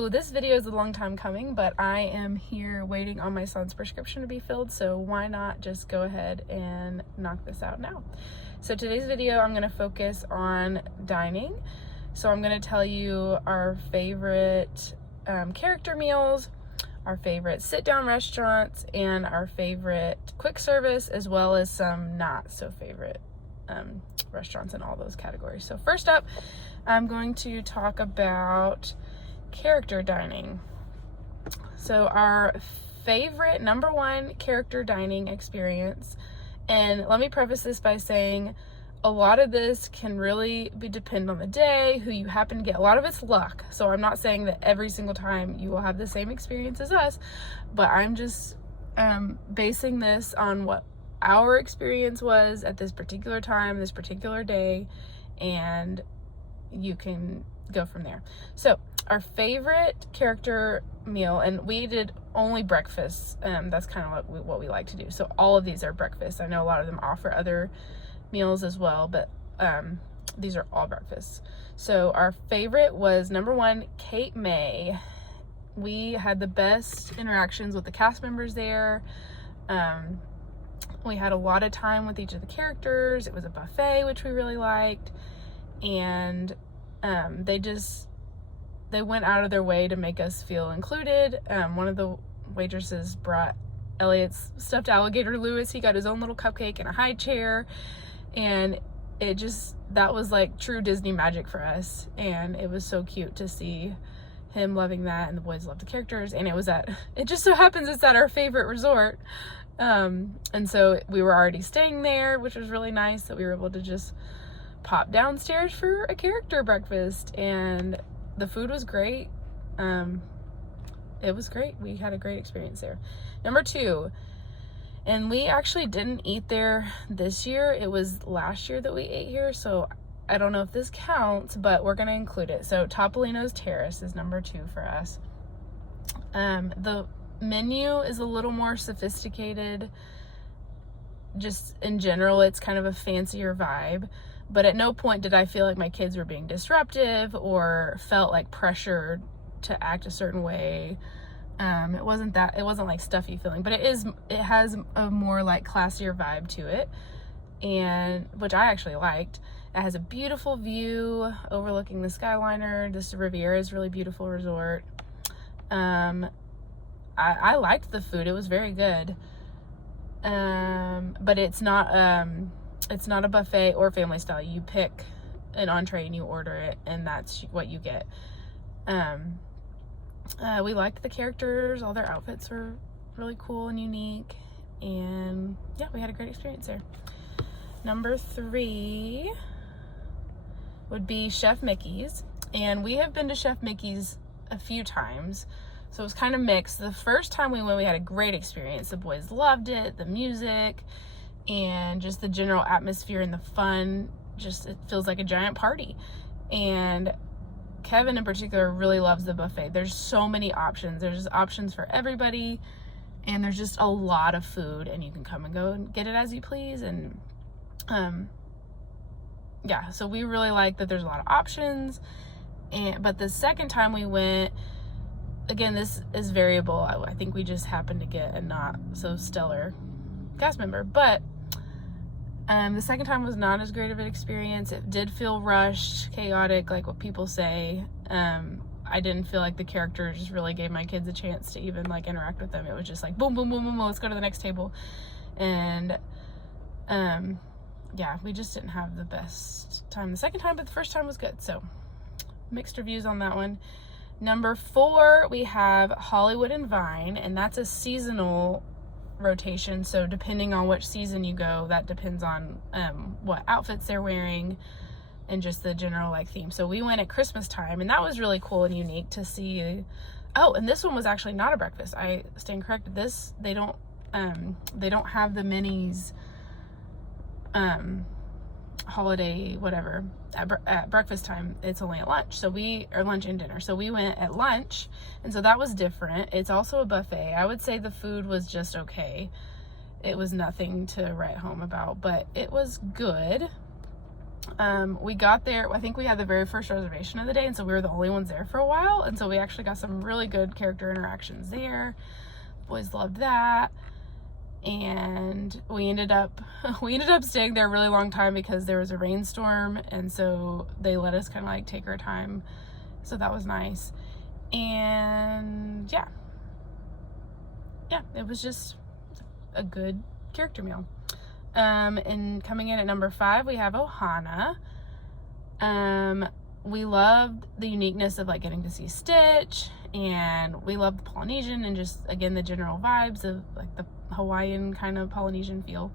So this video is a long time coming, but I am here waiting on my son's prescription to be filled, so why not just go ahead and knock this out now. So today's video, I'm going to focus on dining. So I'm going to tell you our favorite character meals, our favorite sit-down restaurants, and our favorite quick service, as well as some not so favorite restaurants in all those categories. So first up, I'm going to talk about character dining. So our favorite number one character dining experience, and let me preface this by saying a lot of this can really depend on the day, who you happen to get. A lot of it's luck. So I'm not saying that every single time you will have the same experience as us, but I'm just basing this on what our experience was at this particular time, this particular day, and you can go from there. So our favorite character meal, and we did only breakfast. That's kind of what we like to do. So all of these are breakfast. I know a lot of them offer other meals as well, but these are all breakfasts. So our favorite was number one, Cape May. We had the best interactions with the cast members there. We had a lot of time with each of the characters. It was a buffet, which we really liked, and they went out of their way to make us feel included. One of the waitresses brought Elliot's stuffed alligator Lewis. He got his own little cupcake and a high chair, and that was like true Disney magic for us, and it was so cute to see him loving that, and the boys loved the characters, and it just so happens it's at our favorite resort, and so we were already staying there, which was really nice that we were able to just pop downstairs for a character breakfast, and the food was great. It was great. We had a great experience there. Number two, and we actually didn't eat there this year. It was last year that we ate here, so I don't know if this counts, but we're going to include it. So Topolino's Terrace is number two for us. The menu is a little more sophisticated. Just in general, it's kind of a fancier vibe. But at no point did I feel like my kids were being disruptive or felt like pressured to act a certain way. It wasn't like stuffy feeling, but it has a more like classier vibe to it, and which I actually liked. It has a beautiful view overlooking the Skyliner. This Riviera is a really beautiful resort. I liked the food. It was very good. But it's not a buffet or family style. You pick an entree and you order it, and that's what you get. We liked the characters. All their outfits were really cool and unique, and yeah, we had a great experience there. Number three would be Chef Mickey's, and we have been to Chef Mickey's a few times, so it was kind of mixed. The first time we went, we had a great experience. The boys loved it, the music, and just the general atmosphere and the fun. Just, it feels like a giant party. And Kevin in particular really loves the buffet. There's so many options. There's options for everybody, and there's just a lot of food, and you can come and go and get it as you please. And yeah, so we really like that there's a lot of options. But the second time we went, again, this is variable. I think we just happened to get a not so stellar cast member, but the second time was not as great of an experience. It did feel rushed, chaotic, like what people say. I didn't feel like the characters really gave my kids a chance to even like interact with them. It was just like boom, boom, boom, boom, let's go to the next table. And yeah, we just didn't have the best time the second time, but the first time was good. So mixed reviews on that one. Number four, we have Hollywood and Vine, and that's a seasonal rotation. So depending on which season you go, that depends on what outfits they're wearing and just the general like theme. So we went at Christmas time, and that was really cool and unique to see. Oh, and this one was actually not a breakfast. I stand corrected. This, they don't have the minis holiday whatever at breakfast time. It's only at lunch, or lunch and dinner, so we went at lunch, and so that was different. It's also a buffet. I would say the food was just okay. It was nothing to write home about, but it was good. We got there, I think we had the very first reservation of the day, and so we were the only ones there for a while, and so we actually got some really good character interactions there. Boys loved that. And we ended up staying there a really long time because there was a rainstorm, and so they let us kind of like take our time, so that was nice. And yeah, it was just a good character meal. And coming in at number 5, we have Ohana. We loved the uniqueness of like getting to see Stitch, and we loved the Polynesian and just, again, the general vibes of like the Hawaiian kind of Polynesian feel.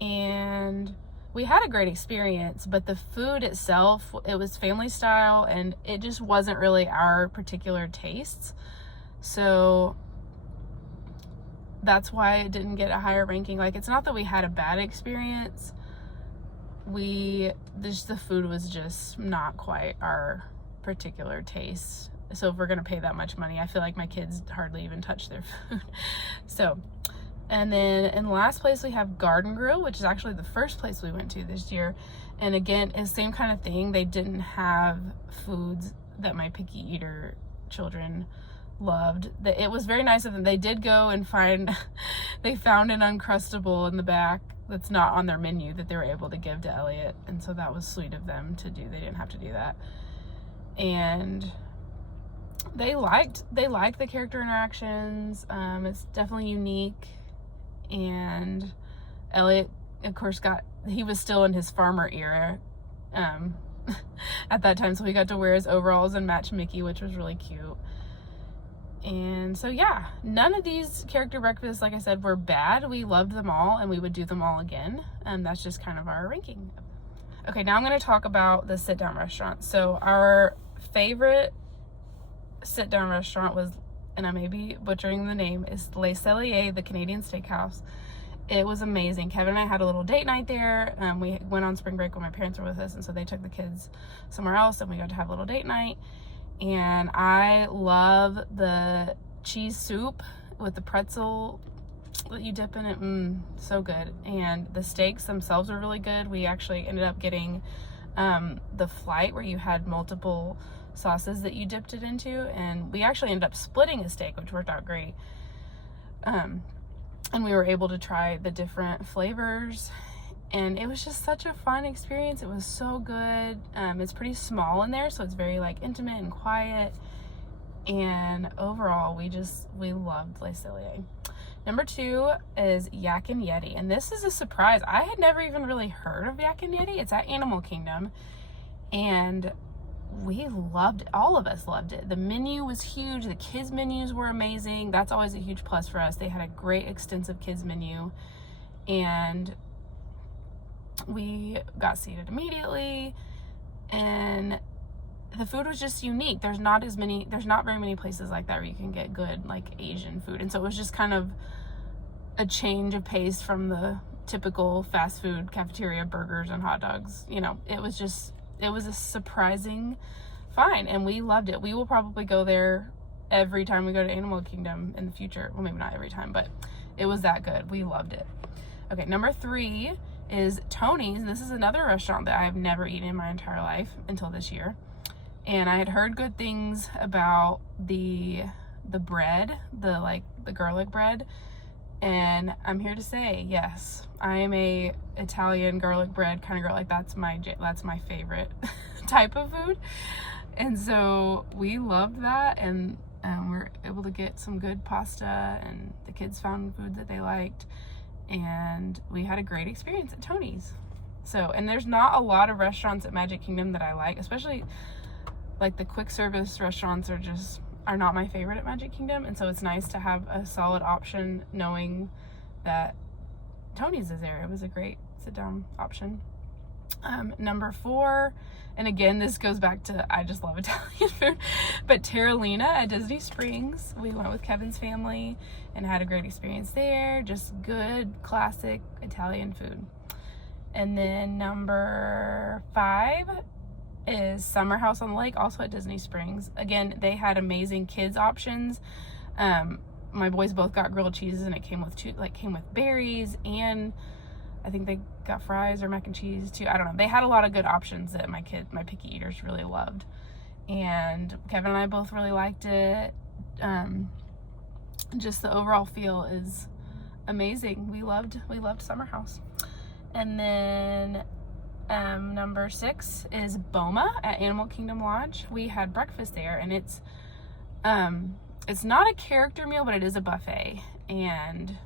And we had a great experience, but the food itself, it was family style, and it just wasn't really our particular tastes. So that's why it didn't get a higher ranking. Like, it's not that we had a bad experience. The food was just not quite our particular taste. So if we're gonna pay that much money, I feel like my kids hardly even touch their food. So, and then in the last place we have Garden Grill, which is actually the first place we went to this year. And again, it's the same kind of thing. They didn't have foods that my picky eater children loved. It was very nice of them. They did go and they found an Uncrustable in the back that's not on their menu that they were able to give to Elliot, and so that was sweet of them to do. They didn't have to do that. And they liked the character interactions. It's definitely unique. And Elliot, of course, he was still in his farmer era at that time, so he got to wear his overalls and match Mickey, which was really cute. And so yeah, none of these character breakfasts, like I said, were bad. We loved them all, and we would do them all again. And that's just kind of our ranking. Okay, now I'm going to talk about the sit-down restaurant. So our favorite sit-down restaurant was, and I may be butchering the name, is Le Cellier, the Canadian Steakhouse. It was amazing. Kevin and I had a little date night there. We went on spring break when my parents were with us, and so they took the kids somewhere else, and we got to have a little date night. And I love the cheese soup with the pretzel that you dip in it. So good. And the steaks themselves are really good. We actually ended up getting the flight where you had multiple sauces that you dipped it into, and we actually ended up splitting a steak, which worked out great. And we were able to try the different flavors, and it was just such a fun experience. It was so good. It's pretty small in there, so it's very like intimate and quiet. And overall, we loved Le Cellier. Number 2 is Yak and Yeti, and this is a surprise. I had never even really heard of Yak and Yeti. It's at Animal Kingdom, and we loved it. All of us loved it. The menu was huge. The kids menus were amazing. That's always a huge plus for us. They had a great extensive kids menu, and we got seated immediately, and the food was just unique. There's not very many places like that where you can get good like Asian food, and so it was just kind of a change of pace from the typical fast food cafeteria burgers and hot dogs. You know, it was a surprising find, and we loved it. We will probably go there every time we go to Animal Kingdom in the future. Well, maybe not every time, but it was that good. We loved it. Okay, number 3 is Tony's. This is another restaurant that I have never eaten in my entire life until this year. And I had heard good things about the bread, the garlic bread. And I'm here to say, yes, I am a Italian garlic bread kind of girl. Like that's my favorite type of food. And so we loved that, and we're able to get some good pasta, and the kids found food that they liked, and we had a great experience at Tony's. So, and there's not a lot of restaurants at Magic Kingdom that I like, especially like the quick service restaurants are not my favorite at Magic Kingdom, and so it's nice to have a solid option knowing that Tony's is there. It was a great sit-down option. Number 4, and again, this goes back to I just love Italian food, but Terralina at Disney Springs. We went with Kevin's family and had a great experience there. Just good, classic Italian food. And then number 5 is Summer House on the Lake, also at Disney Springs. Again, they had amazing kids options. My boys both got grilled cheeses, and it came with berries and I think they got fries or mac and cheese too. I don't know. They had a lot of good options that my picky eaters really loved. And Kevin and I both really liked it. Just the overall feel is amazing. We loved Summer House. And then number 6 is Boma at Animal Kingdom Lodge. We had breakfast there, and it's not a character meal, but it is a buffet, and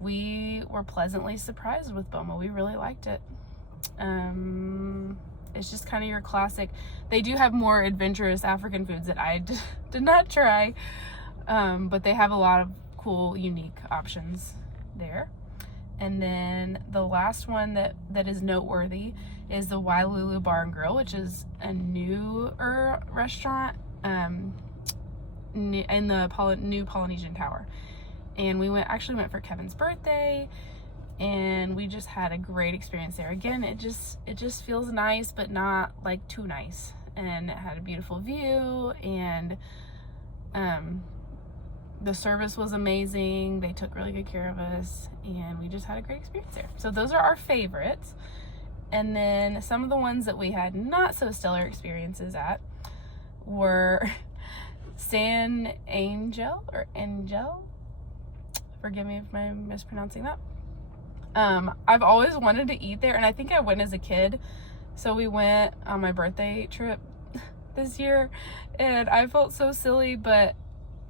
we were pleasantly surprised with Boma. We really liked it. It's just kind of your classic. They do have more adventurous African foods that I did not try, but they have a lot of cool, unique options there. And then the last one that is noteworthy is the Wailulu Bar and Grill, which is a newer restaurant in the new Polynesian Tower. And we actually went for Kevin's birthday, and we just had a great experience there. Again, it just feels nice, but not like too nice. And it had a beautiful view, and the service was amazing. They took really good care of us, and we just had a great experience there. So those are our favorites. And then some of the ones that we had not so stellar experiences at were San Angel, or Angel. Forgive me if I'm mispronouncing that. I've always wanted to eat there, and I think I went as a kid. So we went on my birthday trip this year, and I felt so silly, but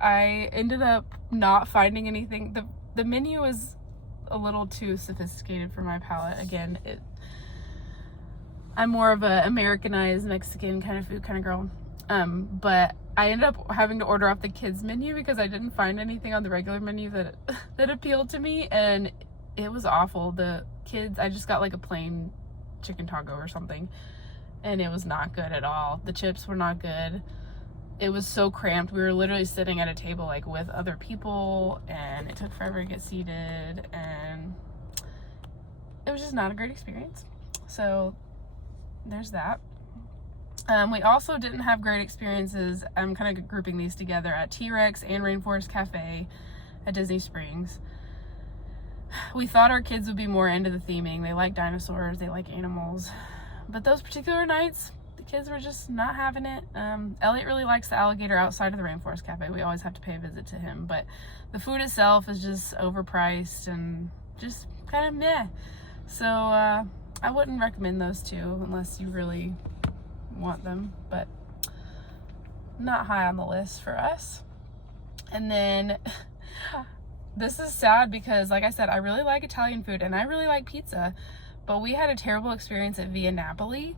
I ended up not finding anything. The menu is a little too sophisticated for my palate. Again, I'm more of a Americanized Mexican kind of food kind of girl. But I ended up having to order off the kids menu because I didn't find anything on the regular menu that appealed to me, and it was awful. The kids, I just got like a plain chicken taco or something, and it was not good at all. The chips were not good. It was so cramped. We were literally sitting at a table like with other people, and it took forever to get seated, and it was just not a great experience. So there's that. We also didn't have great experiences. I'm kind of grouping these together at T-Rex and Rainforest Cafe at Disney Springs. We thought our kids would be more into the theming. They like dinosaurs, they like animals. But those particular nights, the kids were just not having it. Elliot really likes the alligator outside of the Rainforest Cafe. We always have to pay a visit to him. But the food itself is just overpriced and just kind of meh. So I wouldn't recommend those two unless you really want them, but not high on the list for us. And then this is sad because, like I said, I really like Italian food and I really like pizza, but we had a terrible experience at Via Napoli.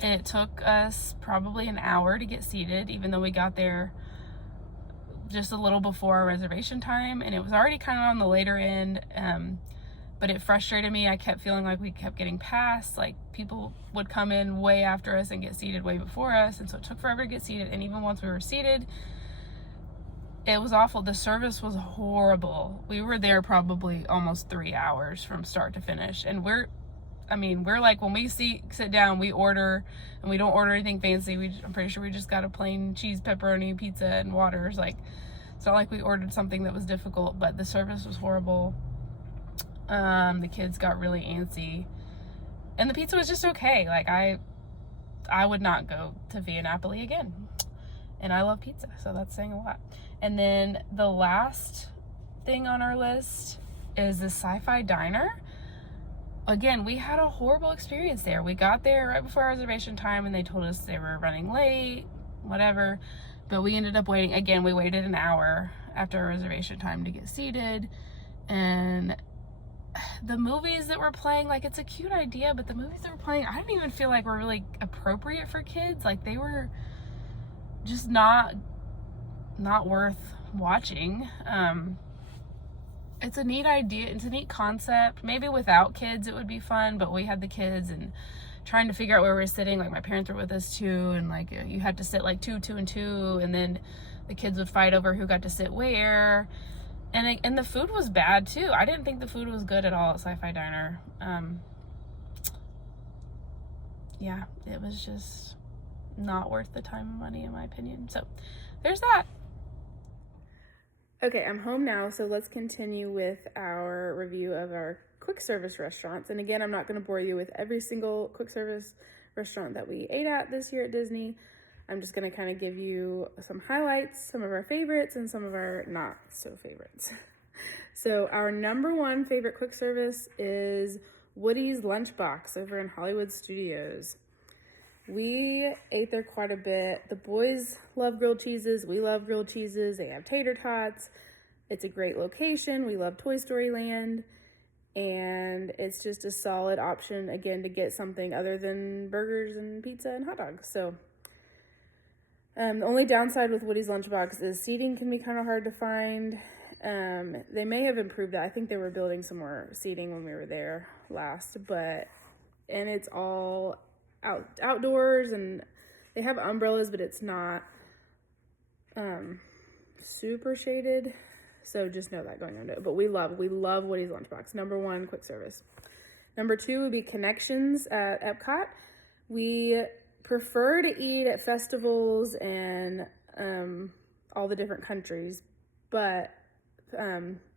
It took us probably an hour to get seated, even though we got there just a little before our reservation time, and it was already kind of on the later end. But it frustrated me. I kept feeling like we kept getting passed. Like, people would come in way after us and get seated way before us, and so it took forever to get seated. And even once we were seated, it was awful. The service was horrible. We were there probably almost 3 hours from start to finish, and we're like, when we sit down, we order, and we don't order anything fancy. I'm pretty sure we just got a plain cheese, pepperoni, pizza, and water. It's not like we ordered something that was difficult, but the service was horrible. The kids got really antsy, and the pizza was just okay. Like, I would not go to Via Napoli again, and I love pizza, so that's saying a lot. And then the last thing on our list is the Sci-Fi Diner. Again, we had a horrible experience there. We got there right before our reservation time, and they told us they were running late, whatever, but we ended up waiting. Again, we waited an hour after our reservation time to get seated, and the movies that were playing, like, it's a cute idea, but the movies that were playing, I didn't even feel like were really appropriate for kids. Like, they were just not worth watching. It's a neat idea. It's a neat concept. Maybe without kids it would be fun, but we had the kids and trying to figure out where we were sitting. Like, my parents were with us too, and like, you had to sit like two and two, and then the kids would fight over who got to sit where. And the food was bad too. I didn't think the food was good at all at Sci-Fi Diner. Yeah, it was just not worth the time and money, in my opinion. So there's that. Okay, I'm home now, so let's continue with our review of our quick service restaurants. And again, I'm not going to bore you with every single quick service restaurant that we ate at this year at Disney. I'm just going to kind of give you some highlights, some of our favorites, and some of our not so favorites. So our number one favorite quick service is Woody's Lunchbox over in Hollywood Studios. We ate there quite a bit. The boys love grilled cheeses. We love grilled cheeses. They have tater tots. It's a great location. We love Toy Story Land. And it's just a solid option, again, to get something other than burgers and pizza and hot dogs. So the only downside with Woody's Lunchbox is seating can be kind of hard to find. They may have improved that. I think they were building some more seating when we were there last, and it's all outdoors, and they have umbrellas, but it's not super shaded. So just know that going into it. But we love Woody's Lunchbox. Number one, quick service. Number two would be Connections at Epcot. We prefer to eat at festivals and all the different countries, but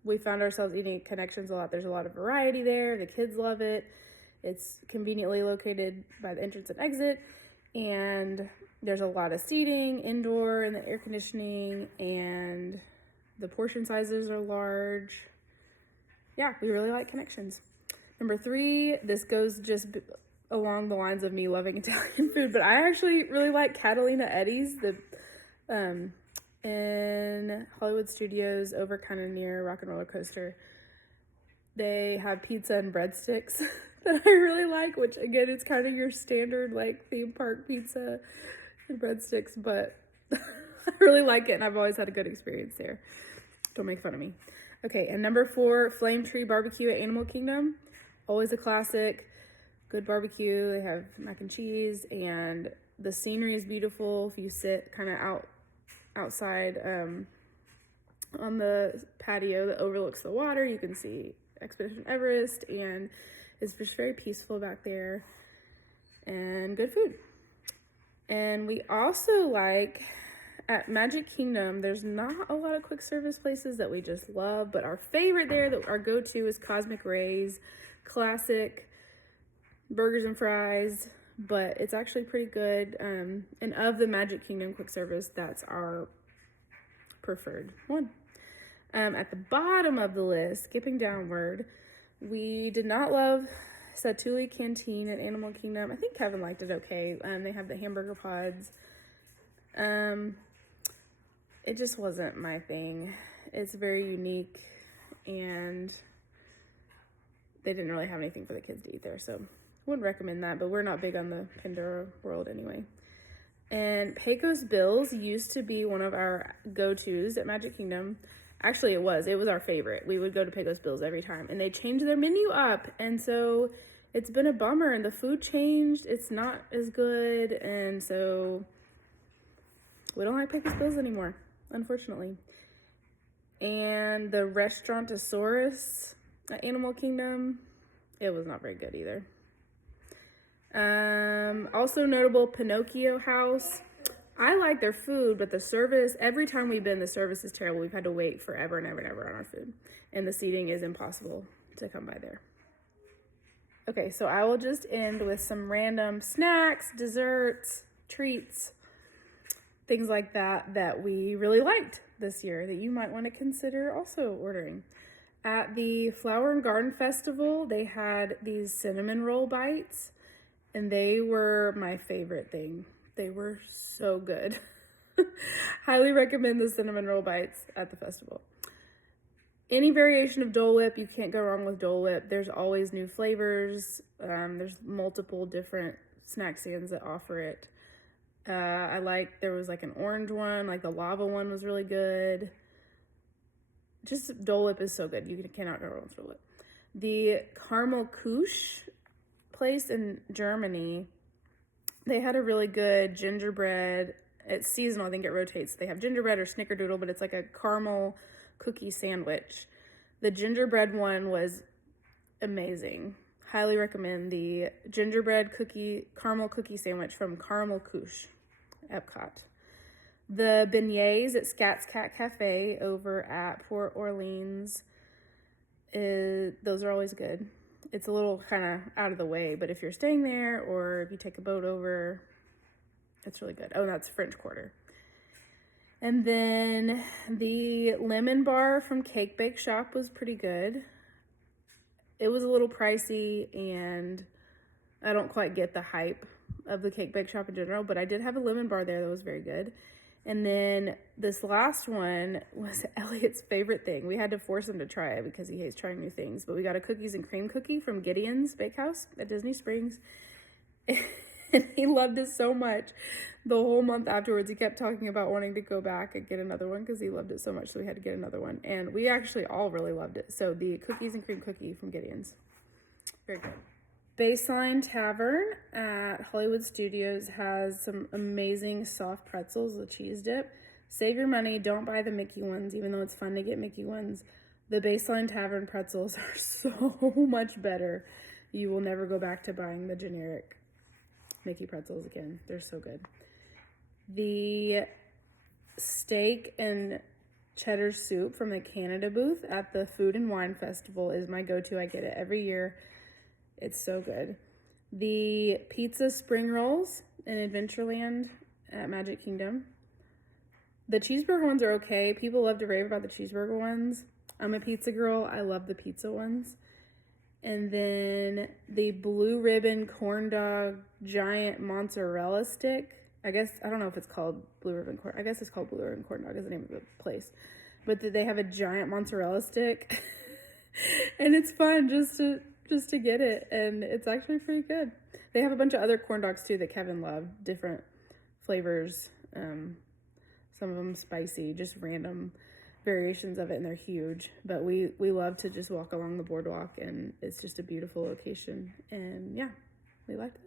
we found ourselves eating at Connections a lot. There's a lot of variety there. The kids love it. It's conveniently located by the entrance and exit, and there's a lot of seating indoor and the air conditioning, and the portion sizes are large. Yeah, we really like Connections. Number three, this goes just along the lines of me loving Italian food, but I actually really like Catalina Eddie's, in Hollywood Studios over kind of near Rock and Roller Coaster. They have pizza and breadsticks that I really like, which again, it's kind of your standard like theme park pizza and breadsticks, but I really like it, and I've always had a good experience there. Don't make fun of me. Okay, and number four, Flame Tree Barbecue at Animal Kingdom. Always a classic. Good barbecue. They have mac and cheese, and the scenery is beautiful. If you sit kind of outside on the patio that overlooks the water, you can see Expedition Everest, and it's just very peaceful back there, and good food. And we also like, at Magic Kingdom, there's not a lot of quick service places that we just love, but our favorite there, that our go-to, is Cosmic Rays. Classic burgers and fries, but it's actually pretty good. And of the Magic Kingdom quick service, that's our preferred one. At the bottom of the list, skipping downward, we did not love Satuli Canteen at Animal Kingdom. I think Kevin liked it okay. They have the hamburger pods. It just wasn't my thing. It's very unique, and they didn't really have anything for the kids to eat there, so wouldn't recommend that, but we're not big on the Pandora world anyway. And Pecos Bills used to be one of our go-tos at Magic Kingdom. Actually, it was our favorite. We would go to Pecos Bills every time, and they changed their menu up, and so it's been a bummer, and the food changed. It's not as good, and so we don't like Pecos Bills anymore, unfortunately. And the Restaurantosaurus at Animal Kingdom, it was not very good either. Also notable, Pinocchio House. I like their food, but the service, every time we've been, the service is terrible. We've had to wait forever and ever and ever on our food, and the seating is impossible to come by there. Okay, so I will just end with some random snacks, desserts, treats, things like that we really liked this year that you might want to consider also ordering. At the Flower and Garden Festival, they had these cinnamon roll bites, and they were my favorite thing. They were so good. Highly recommend the cinnamon roll bites at the festival. Any variation of Dole Whip, you can't go wrong with Dole Whip. There's always new flavors. There's multiple different snack stands that offer it. There was like an orange one, like the lava one was really good. Just Dole Whip is so good. You cannot go wrong with Dole Whip. The Caramel Couche place in Germany, they had a really good gingerbread. It's seasonal. I think it rotates. They have gingerbread or snickerdoodle, but it's like a caramel cookie sandwich. The gingerbread one was amazing. Highly recommend the gingerbread caramel cookie sandwich from Caramel Couche, Epcot. The beignets at Scat's Cat Cafe over at Port Orleans, those are always good. It's a little kind of out of the way, but if you're staying there or if you take a boat over, it's really good. Oh, that's French Quarter. And then the lemon bar from Cake Bake Shop was pretty good. It was a little pricey, and I don't quite get the hype of the Cake Bake Shop in general, but I did have a lemon bar there that was very good. And then this last one was Elliot's favorite thing. We had to force him to try it because he hates trying new things. But we got a cookies and cream cookie from Gideon's Bakehouse at Disney Springs. And he loved it so much. The whole month afterwards, he kept talking about wanting to go back and get another one because he loved it so much. So we had to get another one. And we actually all really loved it. So the cookies and cream cookie from Gideon's. Very good. Baseline Tavern at Hollywood Studios has some amazing soft pretzels with cheese dip. Save your money. Don't buy the Mickey ones, even though it's fun to get Mickey ones. The Baseline Tavern pretzels are so much better. You will never go back to buying the generic Mickey pretzels again. They're so good. The steak and cheddar soup from the Canada booth at the Food and Wine Festival is my go-to. I get it every year. It's so good. The pizza spring rolls in Adventureland at Magic Kingdom. The cheeseburger ones are okay. People love to rave about the cheeseburger ones. I'm a pizza girl. I love the pizza ones. And then the blue ribbon corn dog giant mozzarella stick. I don't know if it's called blue ribbon corn. I guess it's called blue ribbon corn dog is the name of the place. But they have a giant mozzarella stick. And it's fun just to get it, and it's actually pretty good. They have a bunch of other corn dogs too that Kevin loved, different flavors, some of them spicy, just random variations of it, and they're huge. But we love to just walk along the boardwalk, and it's just a beautiful location, and yeah, we liked it.